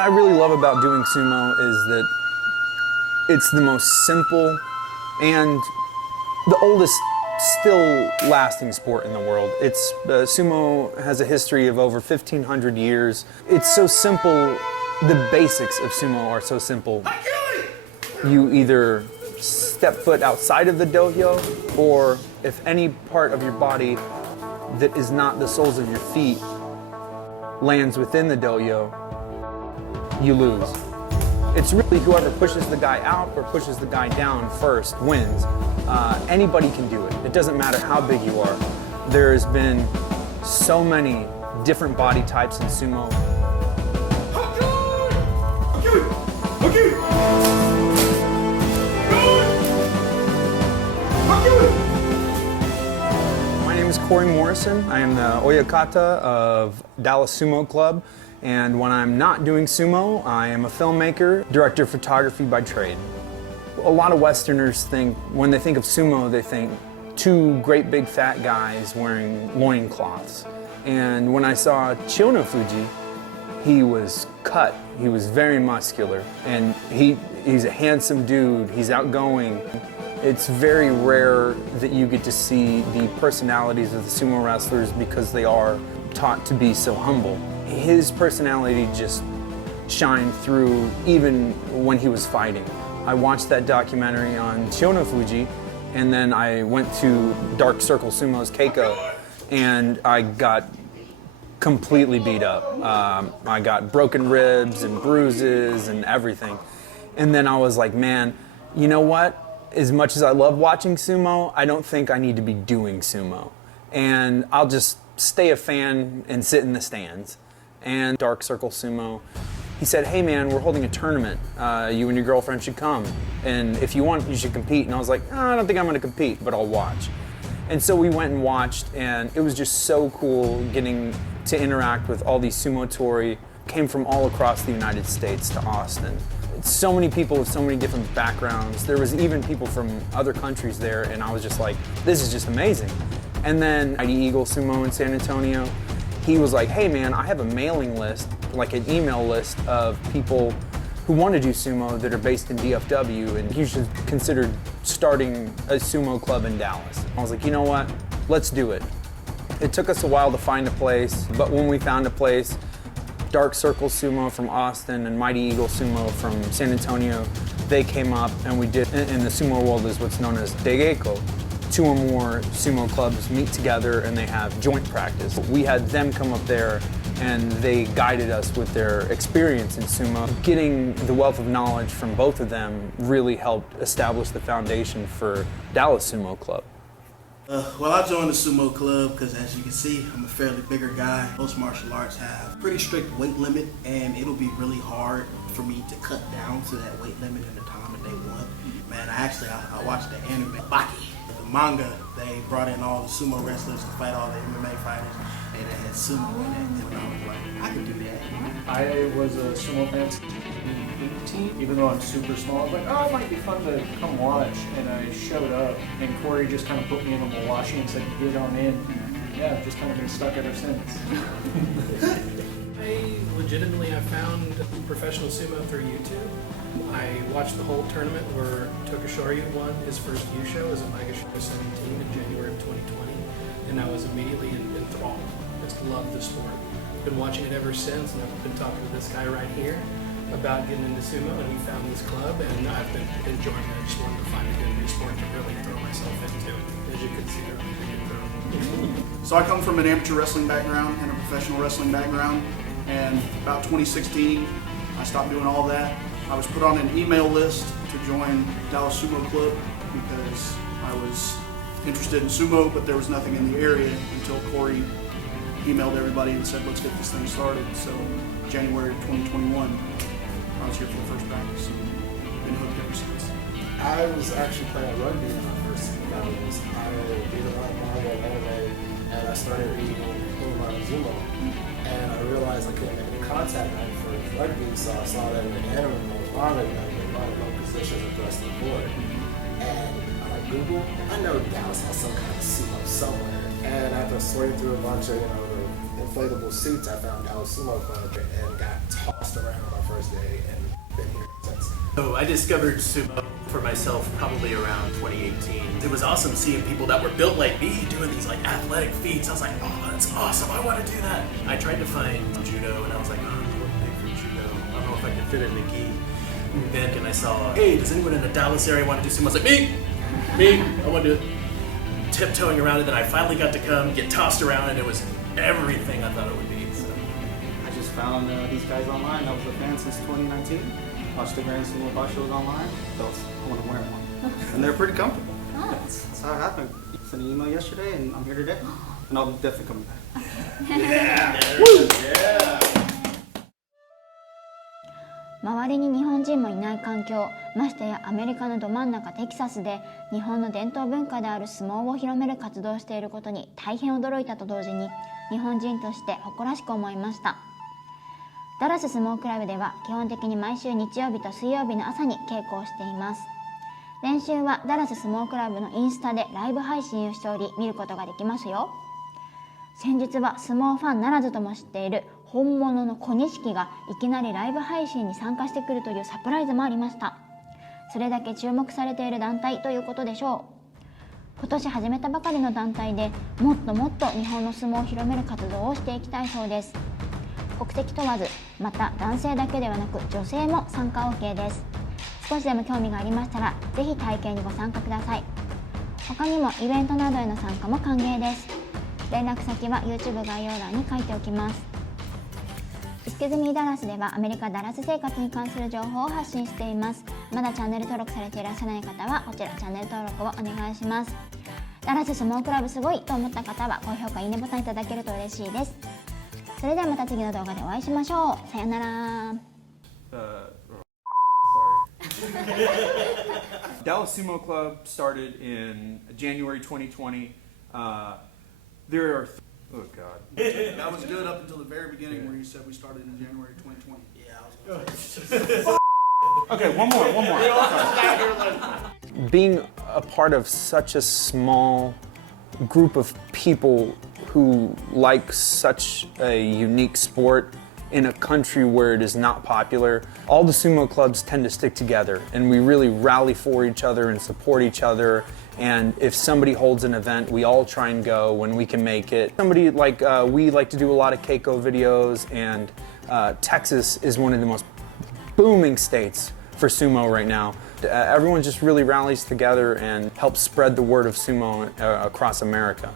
What I really love about doing sumo is that it's the most simple and the oldest still lasting sport in the world. Sumo has a history of over 1,500 years. It's so simple, the basics of sumo are so simple. You either step foot outside of the dohyo, or if any part of your body that is not the soles of your feet lands within the dohyo, you lose. It's really whoever pushes the guy out or pushes the guy down first wins. Anybody can do it. It doesn't matter how big you are. There's been so many different body types in sumo. My name is Corey Morrison. I am the Oyakata of Dallas Sumo Club. And when I'm not doing sumo, I am a filmmaker, director of photography by trade. A lot of Westerners think, when they think of sumo, they think two great big fat guys wearing loincloths. And when I saw Chiyonofuji, he was cut, he was very muscular, and he's a handsome dude, he's outgoing. It's very rare that you get to see the personalities of the sumo wrestlers because they are taught to be so humble. His personality just shined through even when he was fighting. I watched that documentary on Chiyonofuji, and then I went to Dark Circle Sumo's Keiko, and I got completely beat up. I got broken ribs and bruises and everything. And then I was like, man, you know what? As much as I love watching sumo, I don't think I need to be doing sumo. And I'll just stay a fan and sit in the stands. And Dark Circle Sumo, he said, hey man, we're holding a tournament. You and your girlfriend should come. And if you want, you should compete. And I was like, oh, I don't think I'm gonna compete, but I'll watch. And so we went and watched, and it was just so cool getting to interact with all these sumotori. Came from all across the United States to Austin. So many people with so many different backgrounds. There was even people from other countries there, and I was just like, this is just amazing. And then Mighty Eagle Sumo in San Antonio, he was like, hey man, I have a mailing list, like an email list of people who want to do sumo that are based in DFW, and you should consider starting a sumo club in Dallas. I was like, you know what, let's do it. It took us a while to find a place, but when we found a place, Dark Circle Sumo from Austin and Mighty Eagle Sumo from San Antonio, they came up, and we did, in the sumo world is what's known as Daigeko. 2 or more sumo clubs meet together and they have joint practice. We had them come up there and they guided us with their experience in sumo. Getting the wealth of knowledge from both of them really helped establish the foundation for Dallas Sumo Club. Well, I joined the sumo club because, as you can see, I'm a fairly bigger guy. Most martial arts have a pretty strict weight limit, and it'll be really hard for me to cut down to that weight limit in the time that they want. Man, I watched the anime Baki. The manga, they brought in all the sumo wrestlers to fight all the MMA fighters, and they had sumo in it, and I was like, I can do that. I was a sumo fan in 18, even though I'm super small. I was like, oh, it might be fun to come watch, and I showed up, and Corey just kind of put me in the Milwaukee and said, get on in. Yeah, I've just kind of been stuck ever since. I legitimately have found professional sumo through YouTube. I watched the whole tournament where Tokashoryu won his first U show as a Maegashira 17 in January of 2020, and I was immediately enthralled. Just loved the sport. Been watching it ever since, and I've been talking to this guy right here about getting into sumo, and he found this club, and I've been enjoying it. I just wanted to find a good new sport to really throw myself into, as you can see earlier. So I come from an amateur wrestling background and a professional wrestling background, and about 2016, I stopped doing all that. I was put on an email list to join Dallas Sumo Club because I was interested in sumo, but there was nothing in the area until Corey emailed everybody and said, let's get this thing started. So January 2021, I was here for the first practice and been hooked ever since. I was actually playing rugby when I first got into this. I did a lot of manga and anime, and I started reading Umar Zumo. And I realized I couldn't make any contact night for rugby, so I saw that in the anime and manga, and I made a lot of low positions across the board. And I Google, I know Dallas has some kind of sumo somewhere. And after sorting through a bunch of, the inflatable suits, I found Dallas Sumo Club and got tossed tossed around our first day and been here since. So I discovered sumo for myself probably around 2018. It was awesome seeing people that were built like me doing these like athletic feats. I was like, oh, that's awesome. I want to do that. I tried to find judo and I was like, oh, I'm a little big for judo. I don't know if I can fit it in a gi event. And I saw, hey, does anyone in the Dallas area want to do sumo? I was like, me, I want to do it. Tiptoeing around it, then I finally got to come, get tossed around, and it was everything I thought it would be. So. I just found these guys online. I was a fan since 2019. Watched the Grand Sumo Bar shows online. Thought I want to wear one. And they're pretty comfortable. That's how it happened. Sent an email yesterday and I'm here today. And I'll be definitely coming back.周りに日本人もいない環境、ましてやアメリカのど真ん中テキサスで日本の伝統文化である相撲を広める活動をしていることに大変驚いたと同時に日本人として誇らしく思いました。ダラス相撲クラブでは基本的に毎週日曜日と水曜日の朝に稽古をしています。練習はダラス相撲クラブのインスタでライブ配信をしており見ることができますよ。先日は相撲ファンならずとも知っている本物の小錦がいきなりライブ配信に参加してくるというサプライズもありました。それだけ注目されている団体ということでしょう。今年始めたばかりの団体でもっともっと日本の相撲を広める活動をしていきたいそうです。国籍問わず、また男性だけではなく女性も参加 OK です。少しでも興味がありましたらぜひ体験にご参加ください。他にもイベントなどへの参加も歓迎です。連絡先は YouTube 概要欄に書いておきます。Excuse me ダラスではアメリカダラス生活に関する情報を発信しています。まだチャンネル登録されていらっしゃらない方はこちらチャンネル登録をお願いします。ダラス相撲クラブすごいと思った方は高評価いいねボタンいただけると嬉しいです。それではまた次の動画でお会いしましょう。さよなら。Dallas Sumo Club started in January 2020. There are, oh God. That was good up until the very beginning where you said we started in January 2020. Yeah, I was gonna say. Okay, one more. Being a part of such a small group of people who like such a unique sport in a country where it is not popular, all the sumo clubs tend to stick together and we really rally for each other and support each other. And if somebody holds an event, we all try and go when we can make it. Somebody like, we like to do a lot of Keiko videos, and Texas is one of the most booming states for sumo right now. Everyone just really rallies together and helps spread the word of sumo across America.